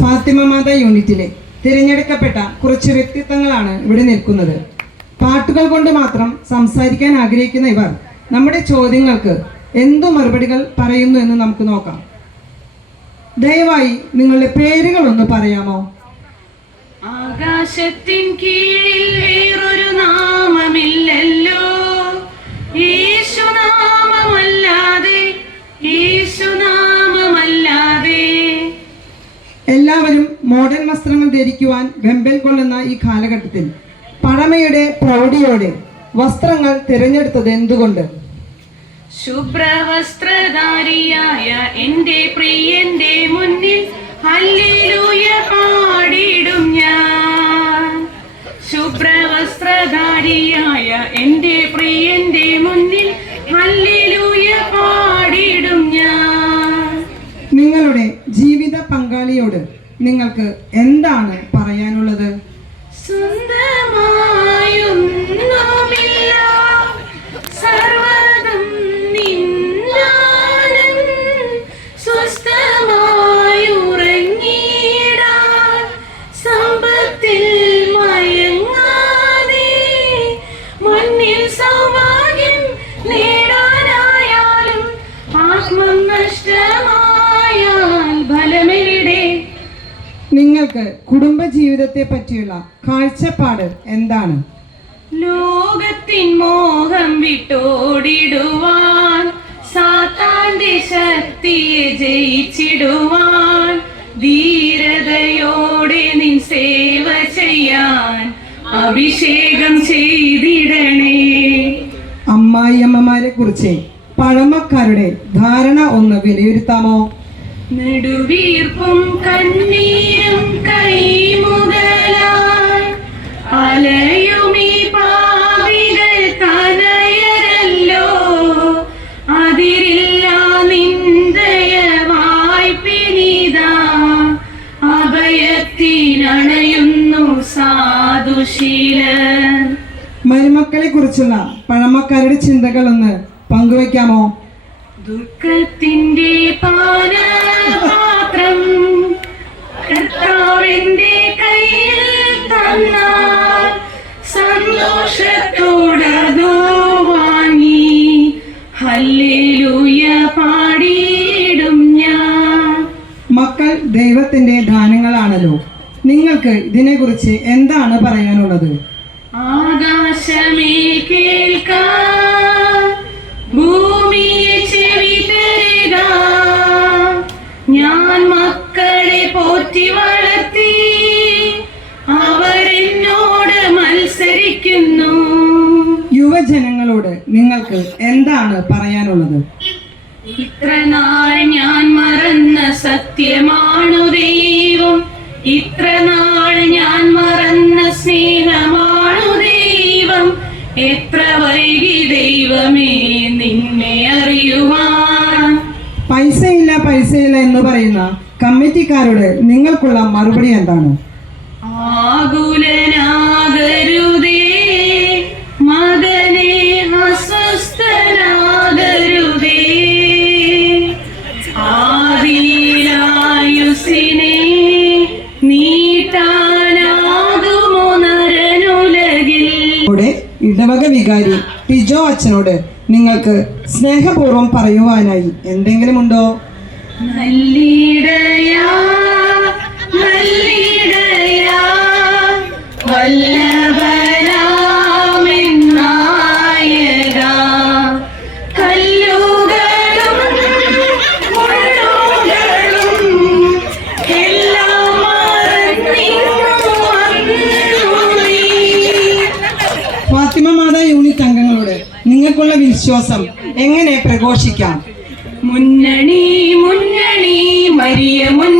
ഫാത്തിമ മാതാ യൂണിറ്റിലെ തിരഞ്ഞെടുക്കപ്പെട്ട കുറച്ച് വ്യക്തിത്വങ്ങളാണ് ഇവിടെ നിൽക്കുന്നത്. പാട്ടുകൾ കൊണ്ട് മാത്രം സംസാരിക്കാൻ ആഗ്രഹിക്കുന്ന ഇവർ നമ്മുടെ ചോദ്യങ്ങൾക്ക് എന്തു മറുപടികൾ പറയുന്നു എന്ന് നമുക്ക് നോക്കാം. ദയവായി നിങ്ങളുടെ പേരുകൾ ഒന്ന് പറയാമോ? ആകാശത്തിൻ കീഴിൽ വേറൊരു നാമമില്ലല്ലോ, യേശുനാമമല്ലാതെ, യേശുനാമമല്ലാതെ. എല്ലാവരും മോഡേൺ വസ്ത്രങ്ങൾ ധരിക്കുവാൻ വെമ്പൽ കൊള്ളുന്ന ഈ കാലഘട്ടത്തിൽ പഴമയുടെ പ്രൗഢിയോടെ വസ്ത്രങ്ങൾ തിരഞ്ഞെടുത്തത് എന്തുകൊണ്ട്? ശുഭ്രവസ്ത്രധാരിയായ എൻ്റെ പ്രിയന്റെ മുന്നിൽ ഹല്ലേലൂയ പാടിടും ഞാൻ. ശുഭ്രവസ്ത്രധാരിയായ എൻ്റെ പ്രിയന്റെ മുന്നിൽ ഹല്ലേലൂയ പാടിടും ഞാൻ. നിങ്ങളുടെ ജീവിത പങ്കാളിയോട് നിങ്ങൾക്ക് എന്താണ് പറയാനുള്ളത്? സ്വന്തമായൊന്നുമില്ല, സർവ്വതും നിന്നാലും സ്വസ്ഥമായുറങ്ങിടാൻ, സമ്പത്തിൽ മയങ്ങാതെ മണ്ണിൽ സൗഭാഗ്യം നേടാനായാലും ആത്മം നഷ്ടമായാൽ ഫലമെവിടെ? നിങ്ങൾക്ക് കുടുംബജീവിതത്തെ പറ്റിയുള്ള കാഴ്ചപ്പാട് എന്താണ്? ലോകത്തിൻ മോഹം വിട്ടോടിടുവാൻ, സാത്താന്റെ ശക്തിയെ ജയിച്ചിടുവാൻ, ധീരതയോടെ നിൻ സേവ ചെയ്യാൻ അഭിഷേകം ചെയ്തിടണേ. അമ്മായിയമ്മമാരെ കുറിച്ച് പഴമക്കാരുടെ ധാരണ ഒന്ന് വിലയിരുത്താമോ? നെടുവീർപ്പും കണ്ണീരും കൈമുതലായി അലയുമീ പാപികൾ തനയരല്ലോ, അതിരില്ല നിന്ദയ വായ്പിനിതാ, അഭയത്തിനണയുന്നു സാധുശീലർ. മരുമക്കളെ കുറിച്ചുള്ള പഴമക്കാരുടെ ചിന്തകളൊന്ന് പങ്കുവയ്ക്കാമോ? ദുഃഖത്തിന്റെ പാനപാത്രം കർത്താവിന്റെ കയ്യിൽ തന്നാൽ സന്തോഷത്തോടതോ വാങ്ങി ഹല്ലേലൂയ പാടിയിടും ഞാൻ. മക്കൾ ദൈവത്തിന്റെ ദാനങ്ങളാണല്ലോ. നിങ്ങൾക്ക് ഇതിനെക്കുറിച്ച് എന്താണ് പറയാനുള്ളത്? ആകാശമേ കേൾക്കാം, ഭൂമിയെ ചെവി തരിക, ഞാൻ മക്കളെ പോറ്റി വളർത്തി, അവരെന്നോട് മത്സരിക്കുന്നു. യുവജനങ്ങളോട് നിങ്ങൾക്ക് എന്താണ് പറയാനുള്ളത്? ഇത്ര നാൾ ഞാൻ മറന്ന സത്യമാണു ദൈവം, ഇത്ര നാൾ ഞാൻ മറന്ന സ്നേഹമാണു ദൈവം, എത്ര വൈകി ദൈവമേ നിന്നെ അറിയുവാൻ. പൈസയില്ല പൈസയില്ല എന്ന് പറയുന്ന കമ്മിറ്റിക്കാരോട് നിങ്ങൾക്കുള്ള മറുപടി എന്താണ്? ആകുലനാകരുതേ മകനെ, അസ്വസ്ഥനാകരുതേ, ആദിയിലായുസിനെ നീട്ടാനാകുമോ നരനുലകിൽ? ഇടവക വികാരി ടിജോ അച്ഛനോട് നിങ്ങൾക്ക് സ്നേഹപൂർവ്വം പറയുവാനായി എന്തെങ്കിലും ഉണ്ടോ? നല്ലിടയാ നല്ലിടയാ വല്ലഭനാമെന്നായക, കല്ലുകളും മുള്ളുകളും എല്ലാം മറന്നിന്നു നീ. ഫാത്തിമ മാതാ യൂണിറ്റ് അംഗങ്ങളോട് നിങ്ങൾക്കുള്ള വിശ്വാസം എങ്ങനെ പ്രഘോഷിക്കാം? മുന്നണി മുന്നണി മരിയ മുന്നണി